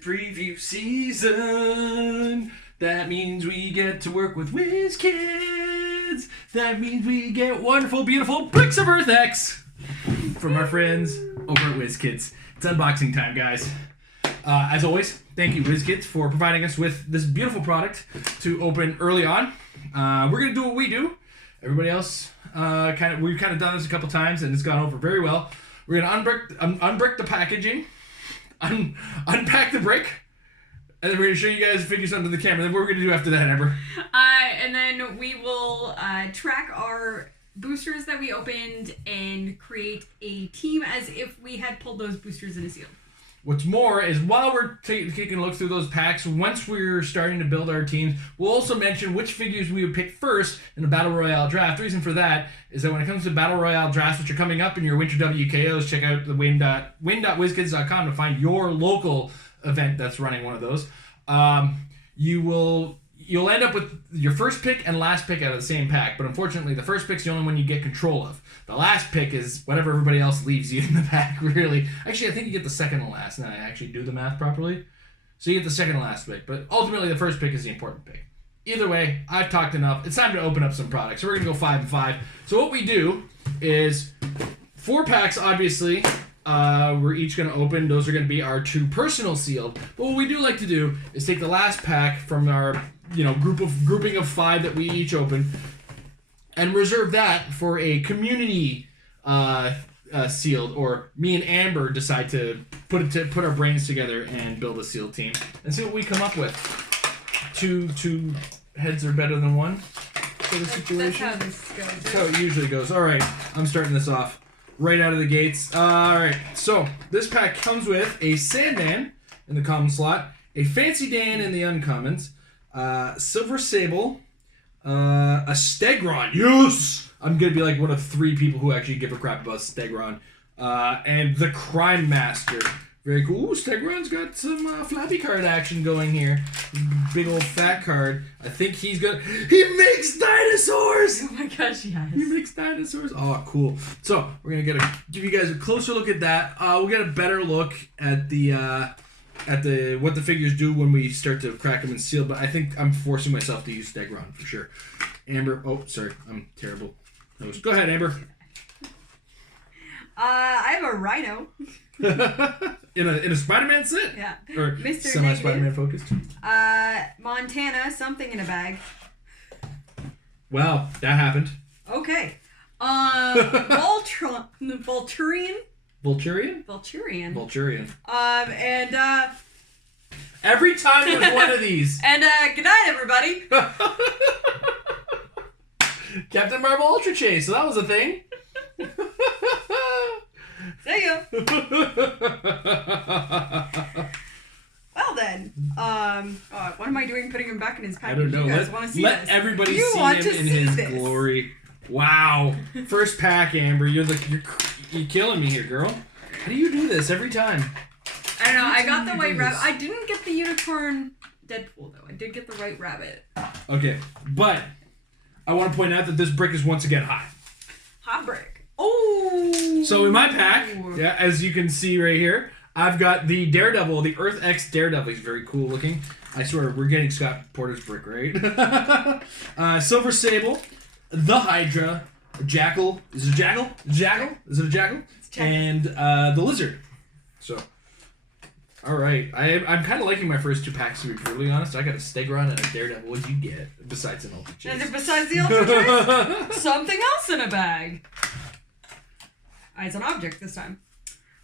preview season. That means we get to work with Wizkids. That means we get wonderful, beautiful Bricks of Earth X from our friends over at Wizkids. It's unboxing time, guys. As always, thank you, Wizkids, for providing us with this beautiful product to open early on. We're gonna do what we do. Everybody else, we've kind of done this a couple times, and it's gone over very well. We're gonna unbrick the packaging, unpack the brick, and then we're gonna show you guys figures under the camera. Then what we're gonna do after that, Amber? And then we will track our boosters that we opened and create a team as if we had pulled those boosters in a seal. What's more is while we're taking a look through those packs, once we're starting to build our teams, we'll also mention which figures we would pick first in the Battle Royale draft. The reason for that is that when it comes to Battle Royale drafts, which are coming up in your winter WKOs, check out the win.wizkids.com to find your local event that's running one of those. You'll end up with your first pick and last pick out of the same pack, but unfortunately the first pick's the only one you get control of. The last pick is whatever everybody else leaves you in the pack, really. Actually, I think you get the second and last, now I actually do the math properly. So you get the second and last pick, but ultimately the first pick is the important pick. Either way, I've talked enough. It's time to open up some products. So we're going to go 5 and 5. So what we do is 4 packs, obviously, we're each going to open. Those are going to be our 2 personal sealed. But what we do like to do is take the last pack from our grouping of 5 that we each open and reserve that for a community sealed, or me and Amber decide to put our brains together and build a sealed team and see what we come up with. Two heads are better than one for the situation. That's how this goes. That's how it usually goes. All right, I'm starting this off right out of the gates. All right, so this pack comes with a Sandman in the common slot, a Fancy Dan in the uncommons, Silver Sable, a Stegron. Yes! I'm going to be like one of 3 people who actually give a crap about Stegron. And the Crime Master. Very cool. Ooh, Stegron's got some flappy card action going here. Big old fat card. I think he's going to... He makes dinosaurs! Oh my gosh, yes. He makes dinosaurs. Oh, cool. So, we're going to give you guys a closer look at that. We'll get a better look at what the figures do when we start to crack them and seal, but I think I'm forcing myself to use Stegron for sure. Amber, oh, sorry, I'm terrible. Go ahead, Amber. I have a Rhino. in a Spider-Man set? Yeah. Or Mr. semi-Spider-Man focused? Montana, something in a bag. Wow, that happened. Okay. Vulturian. Vulturian? Vulturian. Vulturian. And every time there's one of these. And good night, everybody. Captain Marvel Ultra Chase, so that was a thing. See ya. Well then, what am I doing putting him back in his package? I don't know. You guys want to see let this? everybody see him in his glory. Wow. First pack, Amber. You're killing me here, girl. How do you do this every time? I don't know. I got the white rabbit. I didn't get the unicorn Deadpool, though. I did get the white rabbit. Okay, but I want to point out that this brick is once again hot. Hot brick. Oh! So in my pack, yeah, as you can see right here, I've got the Daredevil, the Earth X Daredevil. He's very cool looking. I swear, we're getting Scott Porter's brick, right? Silver Sable, the Hydra, Jackal. Is it a Jackal? Jackal? Is it a Jackal? And the Lizard. So, all right. I'm kind of liking my first 2 packs, to be brutally honest. I got a Stegron and a Daredevil. What did you get besides an Ultra Chase? And besides the Ultra Chase, something else in a bag. It's an object this time.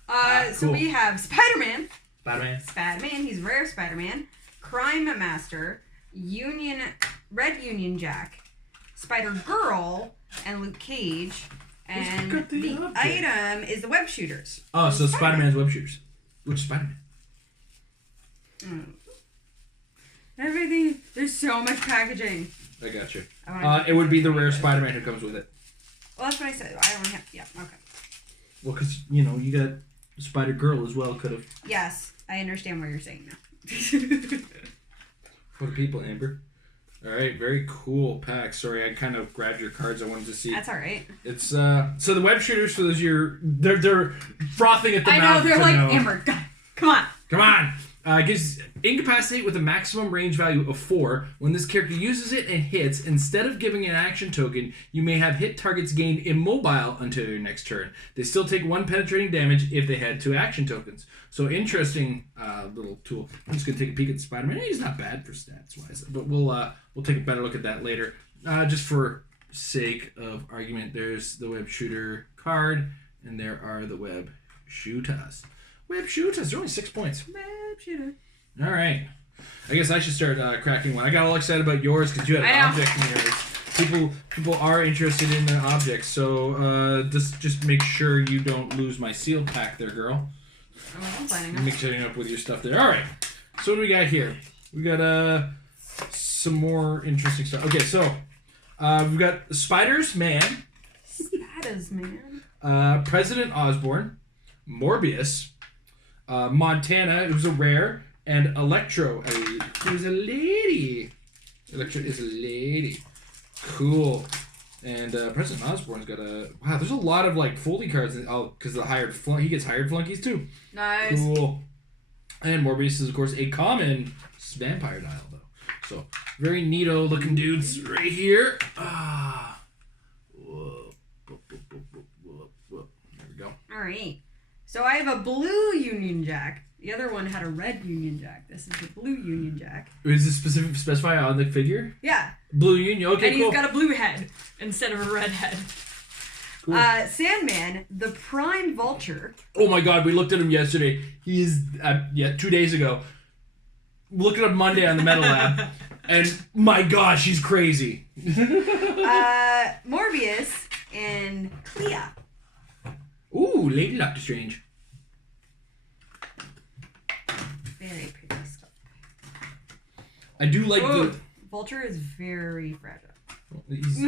Cool. So we have Spider-Man. Spider-Man. He's rare Spider-Man. Crime Master. Red Union Jack. Spider-Girl. And Luke Cage. And the item is the Web Shooters. Oh, so Spider-Man's Web Shooters. Which Spider-Man? Everything. There's so much packaging. I got you. It would be the rare Spider-Man who comes with it. Well, that's what I said. I only have... Yeah, okay. Well, because, you got Spider-Girl as well, could have. Yes, I understand what you're saying now. For the people, Amber. All right, very cool pack. Sorry, I kind of grabbed your cards. I wanted to see. That's all right. It's so the Web Shooters, for those they're frothing at the mouth. I know, they're like, Amber, come on. Come on. Gives Incapacitate with a maximum range value of 4. When this character uses it and hits, instead of giving an action token, you may have hit targets gained immobile until your next turn. They still take 1 penetrating damage if they had 2 action tokens. So interesting little tool. I'm just going to take a peek at Spider-Man. He's not bad for stats-wise, but we'll take a better look at that later. Just for sake of argument, there's the Web Shooter card, and there are the Web Shooters. Web Shooters, they're only 6 points. Web Shooter. All right. I guess I should start cracking one. I got all excited about yours because you had an object in yours. People are interested in the objects, so just make sure you don't lose my sealed pack there, girl. Oh, I'm planning on. Mixing up with your stuff there. All right. So what do we got here? We got some more interesting stuff. Okay, so we've got Spiders Man. Spiders Man. President Osborn. Morbius. Montana, who's a rare, and Electro, who's a lady. Electro is a lady. Cool. And President Osborn's got a... Wow, there's a lot of, like, folding cards. Because he gets hired flunkies, too. Nice. Cool. And Morbius is, of course, a common vampire dial, though. So, very neato looking dudes right here. Whoa. There we go. All right. So I have a blue Union Jack. The other one had a red Union Jack. This is the blue Union Jack. Is this specify on the figure? Yeah. Blue Union. Okay, and cool. he's got a blue head instead of a red head. Cool. Sandman, the Prime Vulture. Oh my God, we looked at him yesterday. He's 2 days ago. Look at him Monday on the Metal Lab, and my gosh, he's crazy. Morbius and Clea. Ooh, Lady Doctor Strange. Very pretty stuff. I do like the... Vulture is very fragile. He's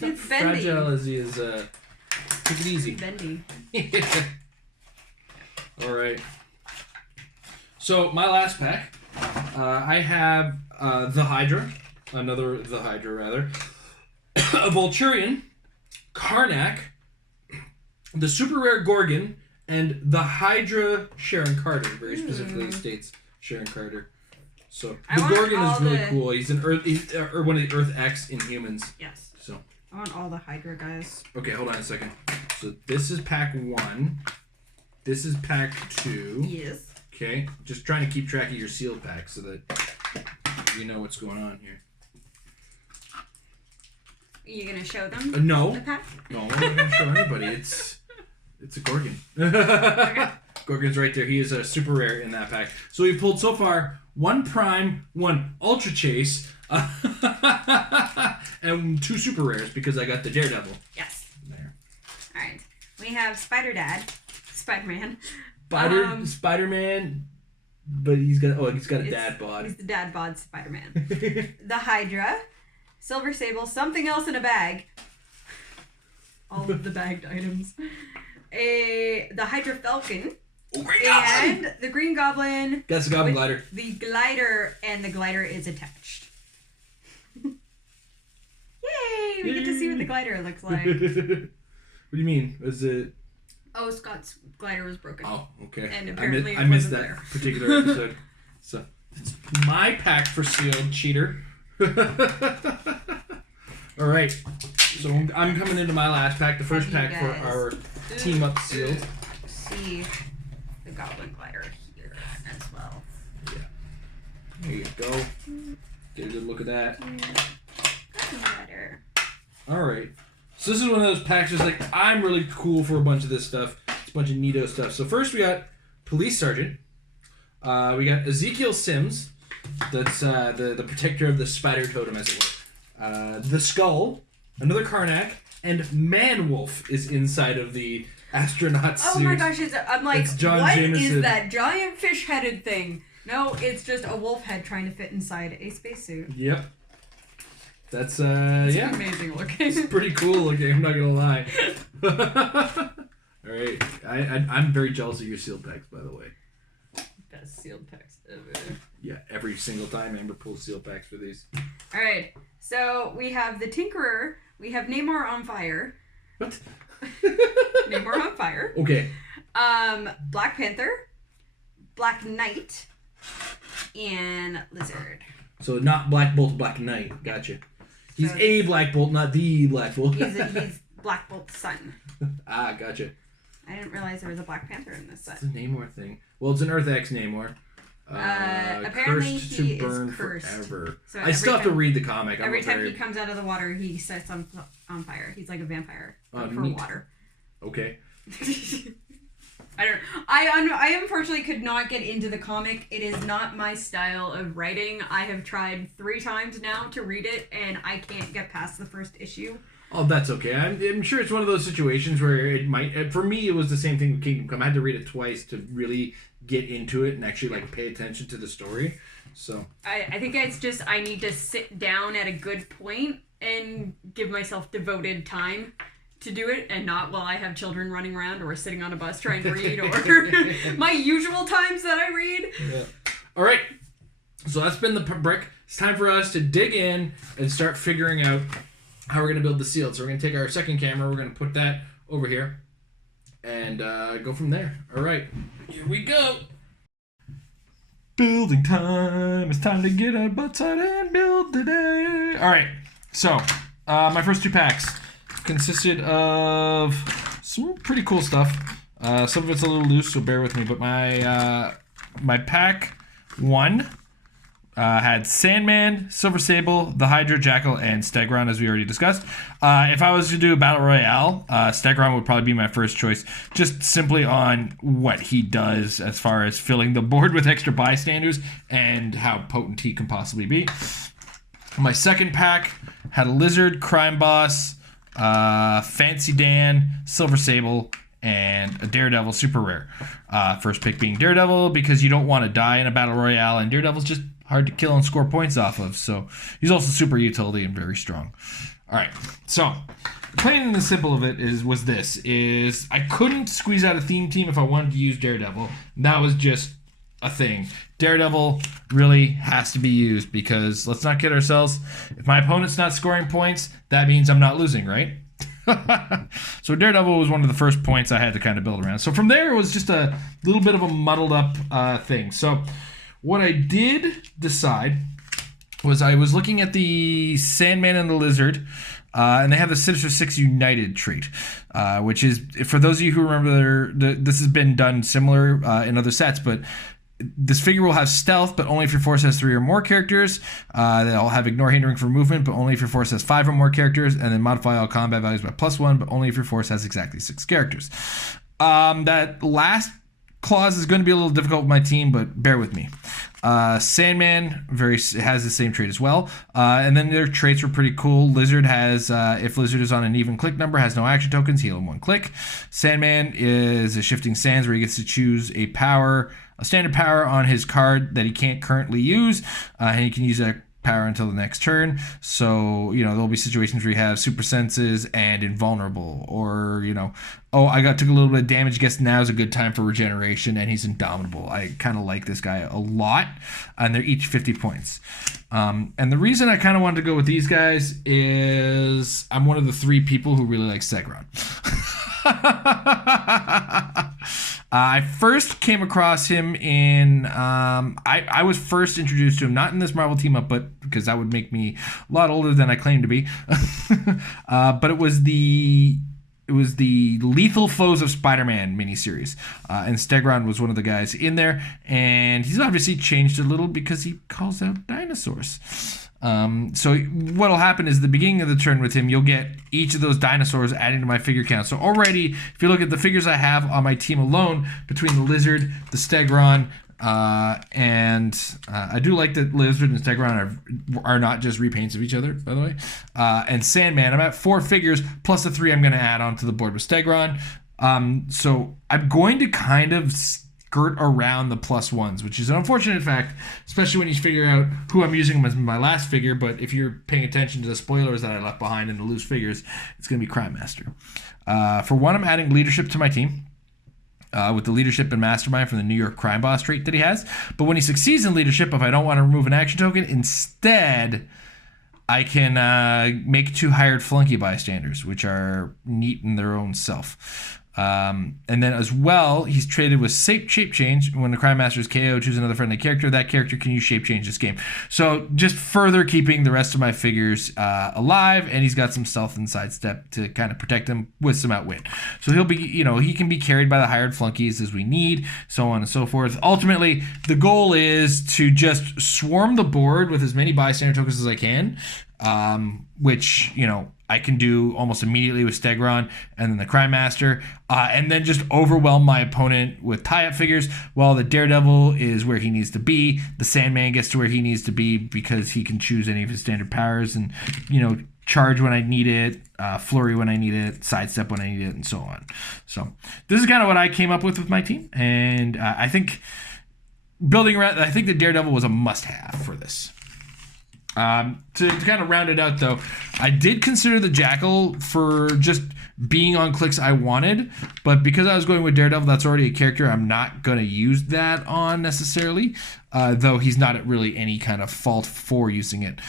not fragile as he is... Take it easy. Bendy. Alright. So, my last pack. I have the Hydra. The Hydra, rather. A Vulturion. Karnak. The super rare Gorgon, and the Hydra Sharon Carter, very specifically states Sharon Carter. So the Gorgon is really cool. He's an Earth, or one of the Earth X Inhumans. Yes. So I want all the Hydra guys. Okay, hold on a second. So this is pack 1. This is pack 2. Yes. Okay, just trying to keep track of your sealed packs so that you know what's going on here. Are you gonna show them? No. The pack? No, I'm not gonna show anybody. It's a Gorgon. Gorgon's right there. He is a super rare in that pack. So we've pulled so far 1 Prime, 1 Ultra Chase, and 2 super rares because I got the Daredevil. Yes. There. All right. We have Spider-Man. Spider-Man, but he's got a dad bod. He's the dad bod Spider-Man. The Hydra, Silver Sable, something else in a bag. All of the bagged items. The Hydra Falcon. And the Green Goblin. That's the Goblin glider. The glider, and the glider is attached. Yay! We get to see what the glider looks like. What do you mean? Is it... Oh, Scott's glider was broken. Oh, okay. And apparently I missed that there. particular episode. So, it's my pack for sealed, cheater. All right. So I'm coming into my last pack, the first pack for our team up sealed. See the Goblin glider here as well. Yeah. There you go. Get a good look at that. Glider. All right. So this is one of those packs that's like, I'm really cool for a bunch of this stuff. It's a bunch of neato stuff. So first we got Police Sergeant. We got Ezekiel Sims. That's the protector of the spider totem, as it were. The Skull. Another Karnak. And Manwolf is inside of the astronaut suit. Oh my gosh, I'm like, what Jameson. is that giant fish-headed thing? No, it's just a wolf head trying to fit inside a spacesuit. Yep. That's, it's yeah. amazing looking. It's pretty cool looking, I'm not gonna lie. Alright, I'm very jealous of your sealed packs, by the way. Best sealed packs ever. Yeah, every single time Amber pulls sealed packs for these. Alright, so we have the Tinkerer, we have Namor on Fire. What? Namor on Fire. Okay. Black Panther, Black Knight, and Lizard. So not Black Bolt, Black Knight. Gotcha. He's so a Black Bolt, not the Black Bolt. He's Black Bolt's son. Gotcha. I didn't realize there was a Black Panther in this set. It's a Namor thing. Well, it's an Earth X Namor. Apparently cursed he to burn is cursed. Forever. So I still have to read the comic. Every time he comes out of the water, he sets on fire. He's like a vampire for water. Okay. I unfortunately could not get into the comic. It is not my style of writing. I have tried 3 times now to read it, and I can't get past the first issue. Oh, that's okay. I'm sure it's one of those situations where it might... For me, it was the same thing with Kingdom Come. I had to read it twice to really get into it and actually like pay attention to the story. So I think it's just I need to sit down at a good point and give myself devoted time to do it, and not while I have children running around or sitting on a bus trying to read or my usual times that I read. Yeah. All right. So that's been the brick. It's time for us to dig in and start figuring out how we're going to build the shield. So we're going to take our second camera. We're going to put that over here and go from there. All right. Here we go. Building time. It's time to get our butts out and build the day. All right. So my first 2 packs consisted of some pretty cool stuff. Some of it's a little loose, so bear with me. But my pack 1 had Sandman, Silver Sable, the Hydra, Jackal, and Stegron, as we already discussed. If I was to do a Battle Royale, Stegron would probably be my first choice, just simply on what he does as far as filling the board with extra bystanders and how potent he can possibly be. My second pack had a Lizard, Crime Boss, Fancy Dan, Silver Sable, and a Daredevil super rare. First pick being Daredevil because you don't want to die in a Battle Royale, and Daredevil's just hard to kill and score points off of, so he's also super utility and very strong. All right, so plain and the simple of it is I couldn't squeeze out a theme team if I wanted to use Daredevil. That was just a thing. Daredevil really has to be used because let's not kid ourselves. If my opponent's not scoring points, that means I'm not losing, right? So Daredevil was one of the first points I had to kind of build around. So from there, it was just a little bit of a muddled up thing. So what I did decide was I was looking at the Sandman and the Lizard, and they have the Sinister Six United trait, which is, for those of you who remember, this has been done similar in other sets, but this figure will have stealth, but only if your force has 3 or more characters. They'll have ignore hindering for movement, but only if your force has 5 or more characters, and then modify all combat values by +1, but only if your force has exactly 6 characters. That last clause is going to be a little difficult with my team, but bear with me. Sandman has the same trait as well, and then their traits were pretty cool. Lizard has, if Lizard is on an even click number, has no action tokens, heal him 1 click. Sandman is a Shifting Sands where he gets to choose a standard power on his card that he can't currently use, and he can use that power until the next turn. So, there'll be situations where you have super senses and invulnerable, or, I took a little bit of damage, guess now is a good time for regeneration, and he's indomitable. I kind of like this guy a lot, and they're each 50 points. And the reason I kind of wanted to go with these guys is I'm one of the 3 people who really like Stegron. I first came across him in I was first introduced to him not in this Marvel team up, but because that would make me a lot older than I claim to be. But it was the Lethal Foes of Spider-Man miniseries, and Stegron was one of the guys in there, and he's obviously changed a little because he calls out dinosaurs. So what'll happen is the beginning of the turn with him, you'll get each of those dinosaurs adding to my figure count. So already, if you look at the figures I have on my team alone, between the Lizard, the Stegron, and I do like that Lizard and Stegron are not just repaints of each other, by the way. And Sandman, I'm at 4 figures, plus the 3 I'm going to add onto the board with Stegron. So I'm going to kind of skirt around the +1s, which is an unfortunate fact, especially when you figure out who I'm using as my last figure. But if you're paying attention to the spoilers that I left behind in the loose figures, it's going to be Crime Master. For one, I'm adding leadership to my team. With the leadership and mastermind from the New York Crime Boss trait that he has. But when he succeeds in leadership, if I don't want to remove an action token, instead I can make 2 hired flunky bystanders, which are neat in their own self. And then as well, he's traded with shape change. When the Crime Master is KO, choose another friendly character. That character can use shape change this game. So just further keeping the rest of my figures alive, and he's got some stealth and sidestep to kind of protect him with some outwit. So he'll be, he can be carried by the hired flunkies as we need, so on and so forth. Ultimately, the goal is to just swarm the board with as many bystander tokens as I can, which, I can do almost immediately with Stegron and then the Crime Master, and then just overwhelm my opponent with tie-up figures while the Daredevil is where he needs to be. The Sandman gets to where he needs to be because he can choose any of his standard powers and, charge when I need it, flurry when I need it, sidestep when I need it, and so on. So this is kind of what I came up with my team, and I think I think the Daredevil was a must-have for this. To kind of round it out, though, I did consider the Jackal for just being on Clix I wanted, but because I was going with Daredevil, that's already a character I'm not going to use that on necessarily, though he's not at really any kind of fault for using it.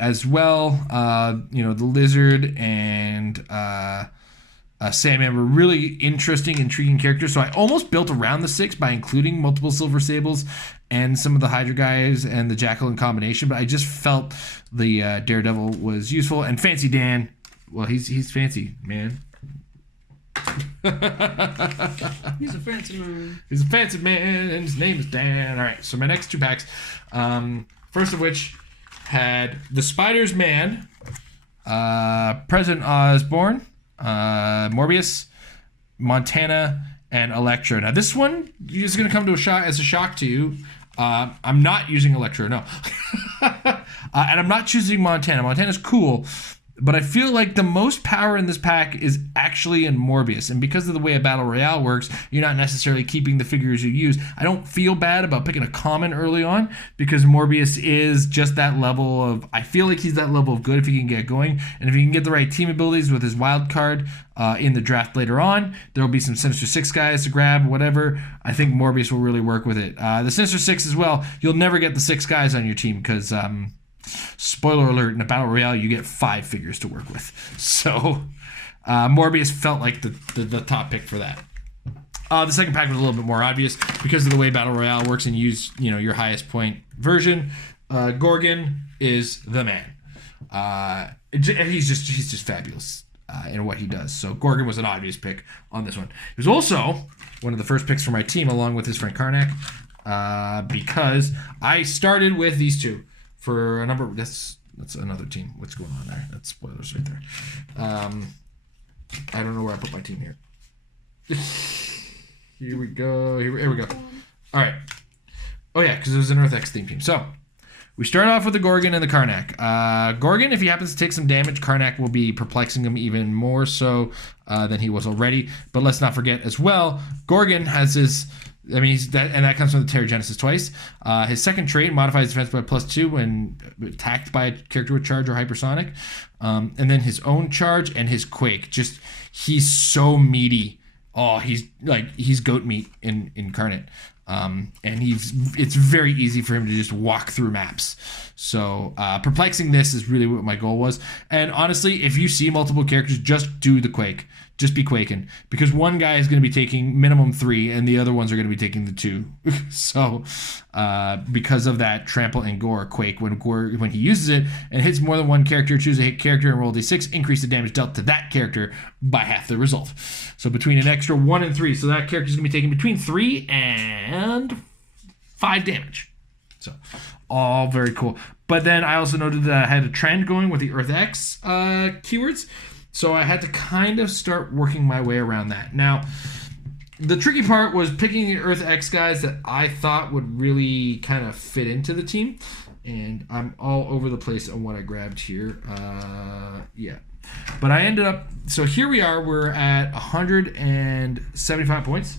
As well, the Lizard and Sandman were really interesting, intriguing characters, so I almost built around the 6 by including multiple Silver Sables and some of the Hydra guys and the Jackal in combination, but I just felt the Daredevil was useful. And Fancy Dan, well, he's fancy, man. He's a fancy man. He's a fancy man, and his name is Dan. All right, so my next 2 packs, first of which had the Spider's Man, President Osborn, Morbius, Montana, and Electro. Now this one is going to come to as a shock to you. I'm not using Electro, no. And I'm not choosing Montana. Montana's cool, but I feel like the most power in this pack is actually in Morbius. And because of the way a Battle Royale works, you're not necessarily keeping the figures you use. I don't feel bad about picking a common early on because Morbius is just that level of, I feel like he's that level of good if he can get going. And if he can get the right team abilities with his wild card in the draft later on, there will be some Sinister 6 guys to grab, whatever. I think Morbius will really work with it. The Sinister 6 as well, you'll never get the 6 guys on your team because... spoiler alert, in a Battle Royale, you get 5 figures to work with. So, Morbius felt like the top pick for that. The second pack was a little bit more obvious because of the way Battle Royale works and you use, your highest point version. Gorgon is the man. He's just fabulous in what he does. So, Gorgon was an obvious pick on this one. He was also one of the first picks for my team along with his friend Karnak because I started with these 2. For a number, that's another team. What's going on there? That's spoilers right there. I don't know where I put my team here. Here we go. Here we go. All right. Oh yeah, because it was an Earth X theme team. So we start off with the Gorgon and the Karnak. Gorgon, if he happens to take some damage, Karnak will be perplexing him even more so than he was already. But let's not forget as well, Gorgon has his. That comes from the Terrigenesis twice. His second trait modifies defense by +2 when attacked by a character with charge or hypersonic. And then his own charge and his quake. Just, he's so meaty. Oh, he's goat meat incarnate. And it's very easy for him to just walk through maps. So perplexing this is really what my goal was. And honestly, if you see multiple characters, just do the quake. Just be quaking, because one guy is going to be taking minimum 3 and the other ones are going to be taking the 2. So because of that trample and gore quake, when he uses it and hits more than one character, choose a hit character and roll d6, increase the damage dealt to that character by half the result. So between an extra 1 and 3, so that character is going to be taking between 3 and 5 damage. So all very cool. But then I also noted that I had a trend going with the Earth X keywords. So I had to kind of start working my way around that. Now, the tricky part was picking the Earth X guys that I thought would really kind of fit into the team. And I'm all over the place on what I grabbed here. Yeah. But I ended up... So here we are. We're at 175 points.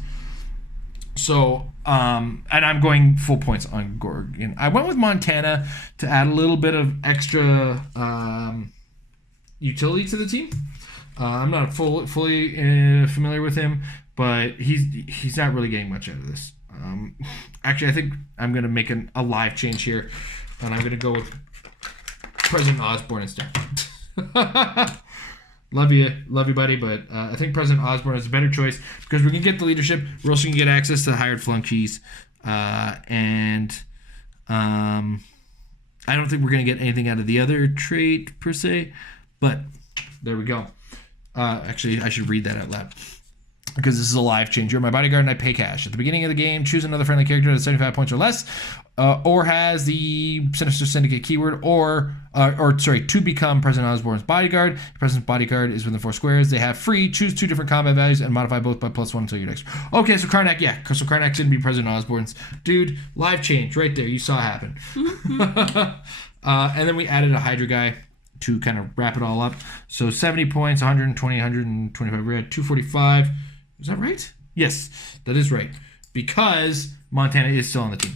So, and I'm going full points on Gorgon. I went with Montana to add a little bit of extra... utility to the team. I'm not fully familiar with him, but he's not really getting much out of this. Actually, I think I'm going to make a live change here, and I'm going to go with President Osborn instead. Love you, buddy, but I think President Osborne is a better choice because we can get the leadership. We're also going to get access to the hired flunkies, and I don't think we're going to get anything out of the other trait per se, but there we go. Actually, I should read that out loud because this is a live change. You're my bodyguard and I pay cash. At the beginning of the game, choose another friendly character that has 75 points or less, or has the Sinister Syndicate keyword, or to become President Osborne's bodyguard. The President's bodyguard is within 4 squares. They have free, choose 2 different combat values and modify both by +1 until your next. Okay, so Karnak, yeah. So Karnak's going to be President Osborne's. Dude, live change right there. You saw it happen. And then we added a Hydra guy to kind of wrap it all up. So 70 points, 120, 125 red, 245. Is that right? Yes, that is right. Because Montana is still on the team.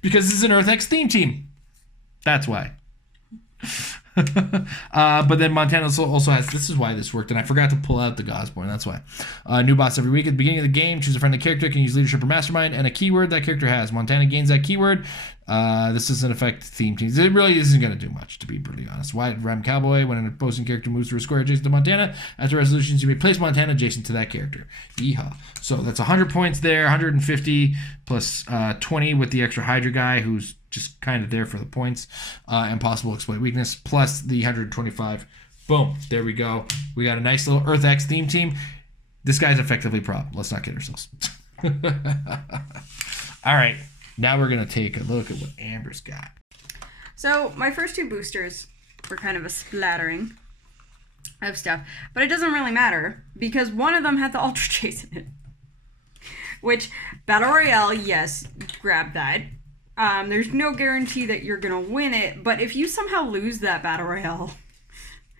Because this is an Earth X theme team. That's why. But then Montana also has, this is why this worked, and I forgot to pull out the Osborne, that's why. New boss every week. At the beginning of the game, choose a friendly character, can use leadership or mastermind, and a keyword that character has. Montana gains that keyword. This doesn't affect theme teams. It really isn't going to do much, to be brutally honest. White Ram Cowboy, when an opposing character moves through a square adjacent to Montana, after resolutions, you may place Montana adjacent to that character. Yeehaw. So that's 100 points there, 150 plus 20 with the extra Hydra guy, who's just kind of there for the points, and possible exploit weakness, plus the 125. Boom. There we go. We got a nice little Earth X theme team. This guy's effectively prop. Let's not kid ourselves. All right. Now we're going to take a look at what Amber's got. So my first 2 boosters were kind of a splattering of stuff, but it doesn't really matter because one of them had the Ultra Chase in it. Which, Battle Royale, yes, grab that. There's no guarantee that you're going to win it, but if you somehow lose that Battle Royale...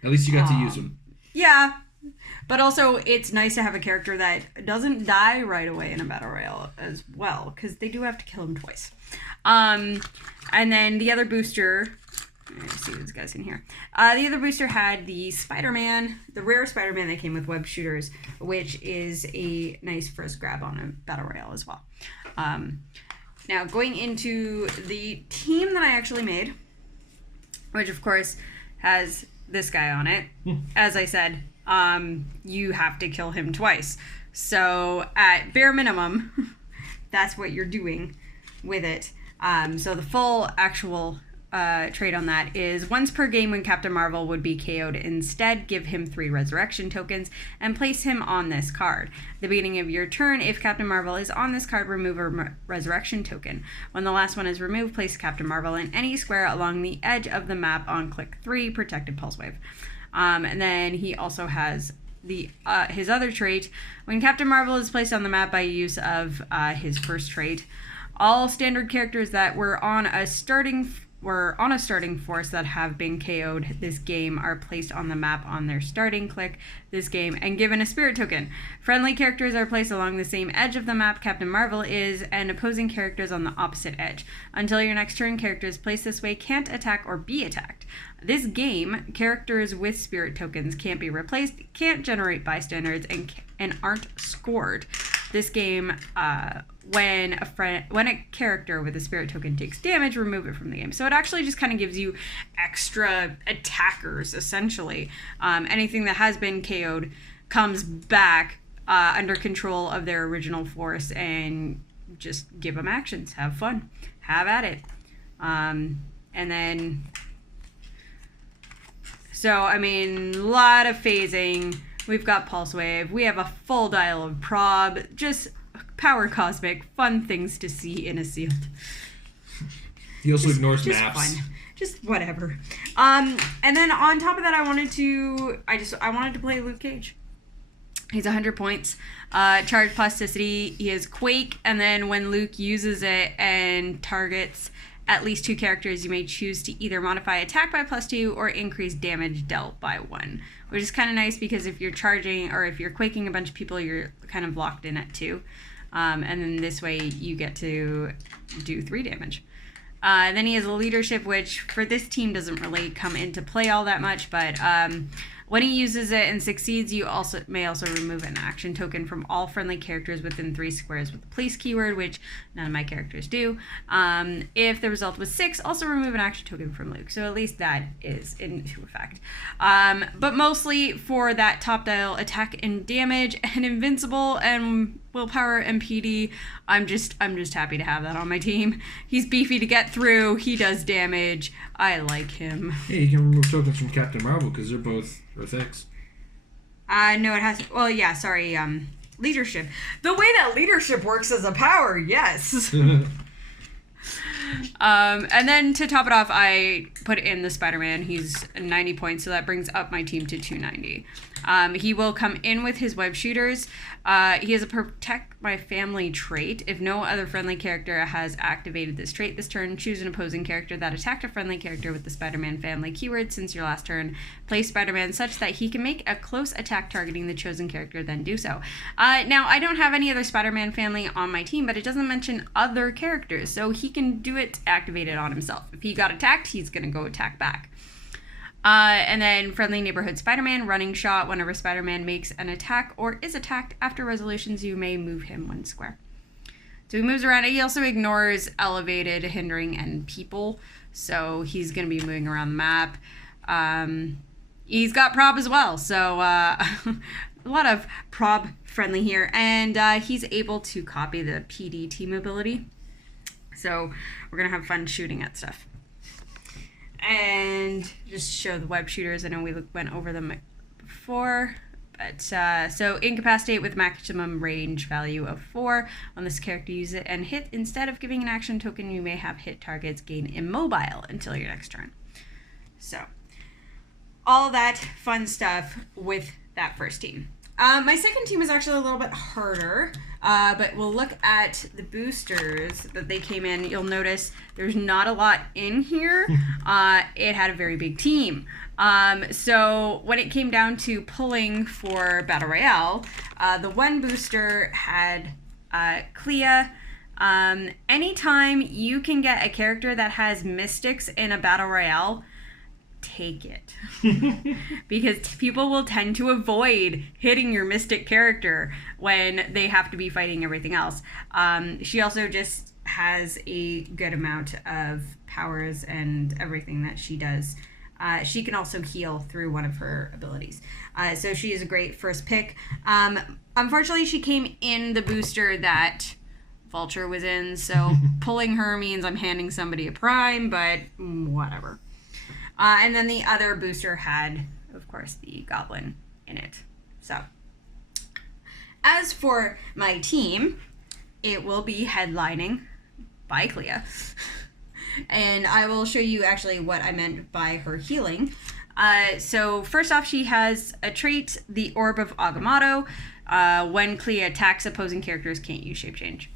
At least you got to use them. Yeah, but also it's nice to have a character that doesn't die right away in a Battle Royale as well, because they do have to kill him twice. And then the other booster... Let's see what this guy's in here. The other booster had the Spider-Man, the rare Spider-Man that came with web shooters, which is a nice first grab on a Battle Royale as well. Now, going into the team that I actually made, which of course has this guy on it. As I said, you have to kill him twice. So at bare minimum, that's what you're doing with it. So the full actual trait on that is once per game when Captain Marvel would be KO'd, instead give him 3 resurrection tokens and place him on this card. At the beginning of your turn, if Captain Marvel is on this card, remove a resurrection token. When the last one is removed, place Captain Marvel in any square along the edge of the map on click 3, Protected Pulse Wave. And then he also has the his other trait. When Captain Marvel is placed on the map by use of his first trait, all standard characters that were on a starting force that have been KO'd this game are placed on the map on their starting click this game and given a spirit token. Friendly characters are placed along the same edge of the map Captain Marvel is, and opposing characters on the opposite edge. Until your next turn, characters placed this way can't attack or be attacked. This game, characters with spirit tokens can't be replaced, can't generate bystanders, and aren't scored. This game, when a character with a spirit token takes damage, remove it from the game. So it actually just kind of gives you extra attackers, essentially. Anything that has been KO'd comes back under control of their original force, and just give them actions. Have fun. Have at it. And then... So, I mean, a lot of phasing. We've got Pulse Wave. We have a full dial of prob. Just power cosmic. Fun things to see in a sealed. He also ignores just maps. Fun. Just whatever. And then on top of that, I wanted to play Luke Cage. He's 100 points. Charge plasticity. He has Quake, and then when Luke uses it and targets at least 2 characters, you may choose to either modify attack by +2 or increase damage dealt by 1, which is kind of nice because if you're charging or if you're quaking a bunch of people, you're kind of locked in at 2. And then this way you get to do 3 damage. Then he has a leadership, which for this team doesn't really come into play all that much, but When he uses it and succeeds, you may also remove an action token from all friendly characters within 3 squares with the place keyword, which none of my characters do. If the result was 6, also remove an action token from Luke. So at least that is into effect. But mostly for that top dial attack and damage and invincible and willpower and PD, I'm just happy to have that on my team. He's beefy to get through. He does damage. I like him. Hey, you can remove tokens from Captain Marvel because they're both Earth-X. No, it has. Well, yeah. Sorry. Leadership. The way that leadership works as a power, yes. And then to top it off, I put in the Spider-Man. He's 90 points, so that brings up my team to 290. He will come in with his web shooters. He has a protect my family trait. If no other friendly character has activated this trait this turn, choose an opposing character that attacked a friendly character with the Spider-Man family keyword since your last turn. Play Spider-Man such that he can make a close attack targeting the chosen character, then do so. Now, I don't have any other Spider-Man family on my team, but it doesn't mention other characters, so he can do it activated on himself. If he got attacked, he's going to go attack back. And then Friendly Neighborhood Spider-Man, Running Shot. Whenever Spider-Man makes an attack or is attacked after resolutions, you may move him 1 square. So he moves around. He also ignores Elevated, Hindering, and People. So he's going to be moving around the map. He's got Prob as well. So a lot of Prob friendly here. And he's able to copy the PD team ability. So we're going to have fun shooting at stuff. And just show the web shooters. I know we went over them before, but so incapacitate with maximum range value of 4. When this character uses it and hit, instead of giving an action token, you may have hit targets gain immobile until your next turn. So all that fun stuff with that first team. My second team is actually a little bit harder, but we'll look at the boosters that they came in. You'll notice there's not a lot in here. It had a very big team. So when it came down to pulling for Battle Royale, the one booster had Clea. Anytime you can get a character that has Mystics in a Battle Royale, take it. Because people will tend to avoid hitting your Mystic character when they have to be fighting everything else. She also just has a good amount of powers and everything that she does. She can also heal through one of her abilities. So she is a great first pick. Unfortunately, she came in the booster that Vulture was in, so pulling her means I'm handing somebody a prime, but whatever. And then the other booster had, of course, the Goblin in it. So, as for my team, it will be headlining by Clea. And I will show you actually what I meant by her healing. So, first off, she has a trait, the Orb of Agamotto. When Clea attacks, opposing characters can't use Shape Change.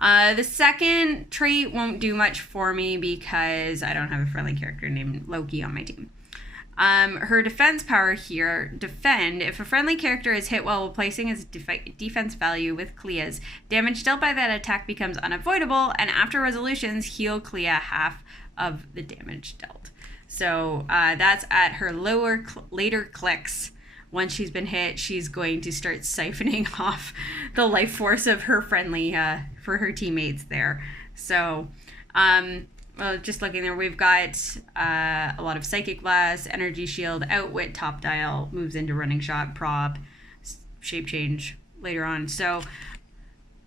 The second trait won't do much for me because I don't have a friendly character named Loki on my team. Her defense power here, Defend. If a friendly character is hit while placing its defense value with Clea's, damage dealt by that attack becomes unavoidable, and after resolutions, heal Clea half of the damage dealt. So that's at her later Clix. Once she's been hit, she's going to start siphoning off the life force of her friendly, for her teammates there. So, well, just looking there, we've got a lot of Psychic Blast, Energy Shield, Outwit, Top Dial, moves into Running Shot, Prob, Shape Change later on. So,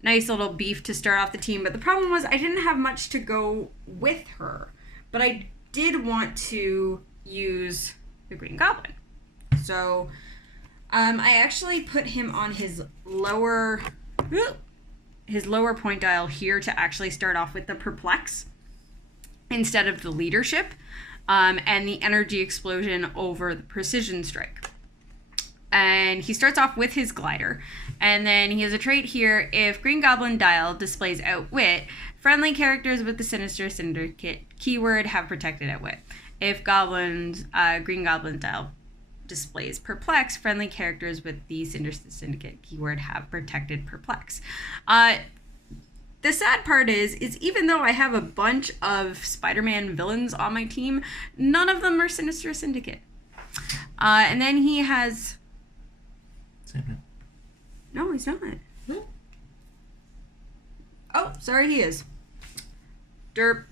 nice little beef to start off the team. But the problem was I didn't have much to go with her. But I did want to use the Green Goblin. So, I actually put him on his lower point dial here to actually start off with the Perplex instead of the Leadership, and the Energy Explosion over the Precision Strike. And he starts off with his Glider, and then he has a trait here. If Green Goblin dial displays Outwit, friendly characters with the Sinister Syndicate keyword have protected Outwit. If Green Goblin dial displays Perplex, friendly characters with the Sinister Syndicate keyword have protected Perplex. The sad part is even though I have a bunch of Spider-Man villains on my team, none of them are Sinister Syndicate. And then he has... Sandman. No, he's not. Oh, sorry, he is. Derp.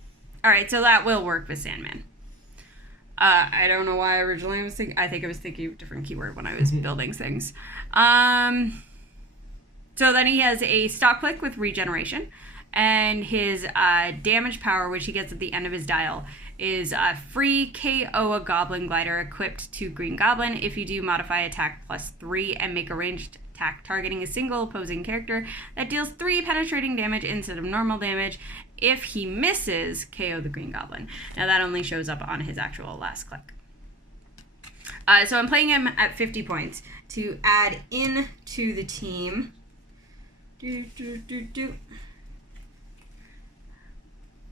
Alright, so that will work with Sandman. I don't know why originally I was thinking... I think I was thinking of a different keyword when I was building things. So then he has a stock click with regeneration. And his damage power, which he gets at the end of his dial, is free KO a goblin glider equipped to Green Goblin. If you do, modify attack +3 and make a ranged attack targeting a single opposing character that deals 3 penetrating damage instead of normal damage. If he misses, KO the Green Goblin. Now that only shows up on his actual last click. So I'm playing him at 50 points to add in to the team.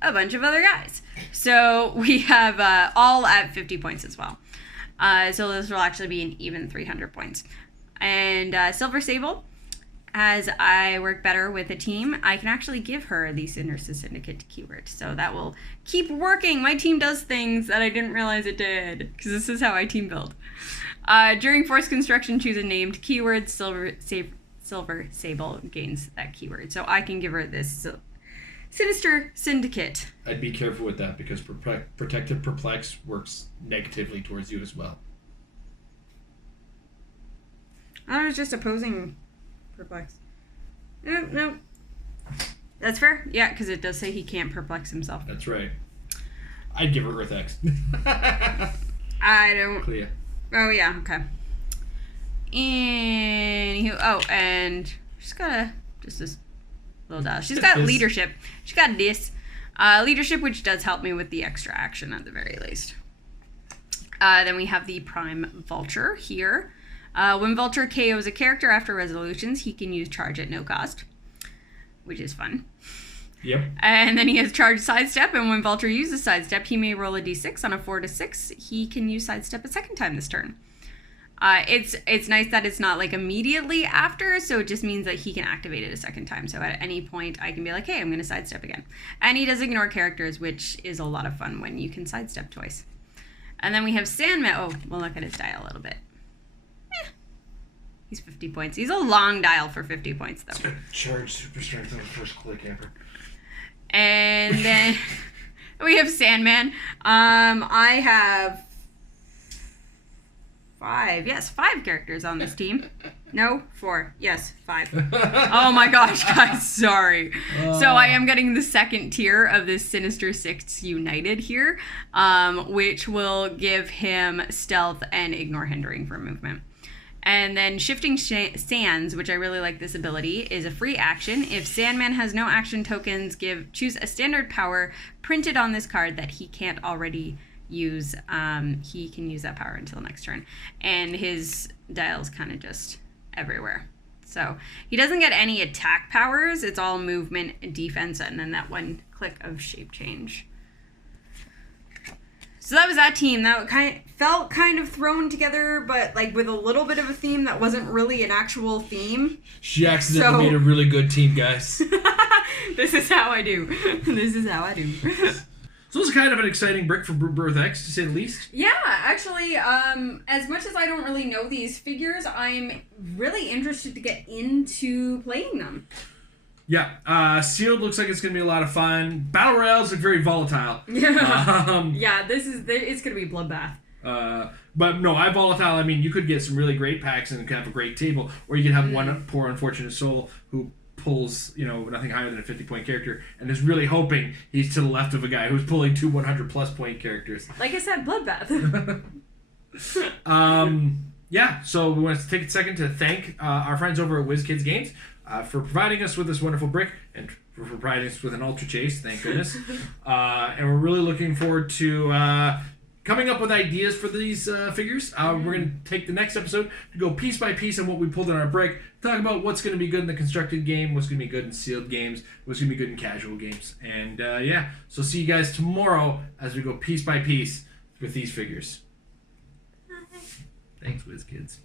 A bunch of other guys. So we have all at 50 points as well. So this will actually be an even 300 points. And Silver Sable, as I work better with a team, I can actually give her the Sinister Syndicate keyword. So that will keep working. My team does things that I didn't realize it did, because this is how I team build. During force construction, choose a named keyword. Silver Sable gains that keyword. So I can give her this Sinister Syndicate. I'd be careful with that because Protected Perplex works negatively towards you as well. I was just opposing Perplex. No. That's fair. Yeah, because it does say he can't perplex himself. That's right. I'd give her Earth X. I don't... Clea. Oh, yeah, okay. Anywho, and she's got just this little dial. She's got leadership. She's got this. Leadership, which does help me with the extra action at the very least. Then we have the Prime Vulture here. When Vulture KOs a character after resolutions, he can use charge at no cost, which is fun. Yep. And then he has charge sidestep, and when Vulture uses sidestep, he may roll a d6. On a 4 to 6, he can use sidestep a second time this turn. It's nice that it's not like immediately after, so it just means that he can activate it a second time. So at any point, I can be like, hey, I'm going to sidestep again. And he does ignore characters, which is a lot of fun when you can sidestep twice. And then we have Sandman. Oh, we'll look at his dial a little bit. He's 50 points. He's a long dial for 50 points, though. Charge super strength on the first click, Amber. And then we have Sandman. I have 5 characters on this team. No, 4. Yes, 5. Oh my gosh, guys, sorry. So I am getting the second tier of this Sinister Six United here, which will give him stealth and ignore hindering for movement. And then Shifting Sands, which I really like this ability, is a free action. If Sandman has no action tokens, choose a standard power printed on this card that he can't already use. He can use that power until next turn. And his dial's kind of just everywhere. So he doesn't get any attack powers. It's all movement and defense, and then that one click of shape change. So that was that team. That felt kind of thrown together, but like with a little bit of a theme that wasn't really an actual theme. She accidentally made a really good team, guys. This is how I do. This is how I do. So this is kind of an exciting brick for Earth X, to say the least. Yeah, actually, as much as I don't really know these figures, I'm really interested to get into playing them. Yeah, Sealed looks like it's going to be a lot of fun. Battle Royales look very volatile. Yeah, yeah, it's going to be bloodbath. But no, volatile, I mean, you could get some really great packs and could have a great table, or you could have one poor unfortunate soul who pulls, nothing higher than a 50-point character and is really hoping he's to the left of a guy who's pulling 2 100-plus point characters. Like I said, bloodbath. Yeah, so we want to take a second to thank our friends over at Wizkids Games for providing us with this wonderful brick and for providing us with an Ultra Chase, thank goodness. And we're really looking forward to coming up with ideas for these figures. We're going to take the next episode to go piece by piece on what we pulled in our break, talk about what's going to be good in the constructed game, what's going to be good in sealed games, what's going to be good in casual games. And yeah, so see you guys tomorrow as we go piece by piece with these figures. Thanks, Wizkids.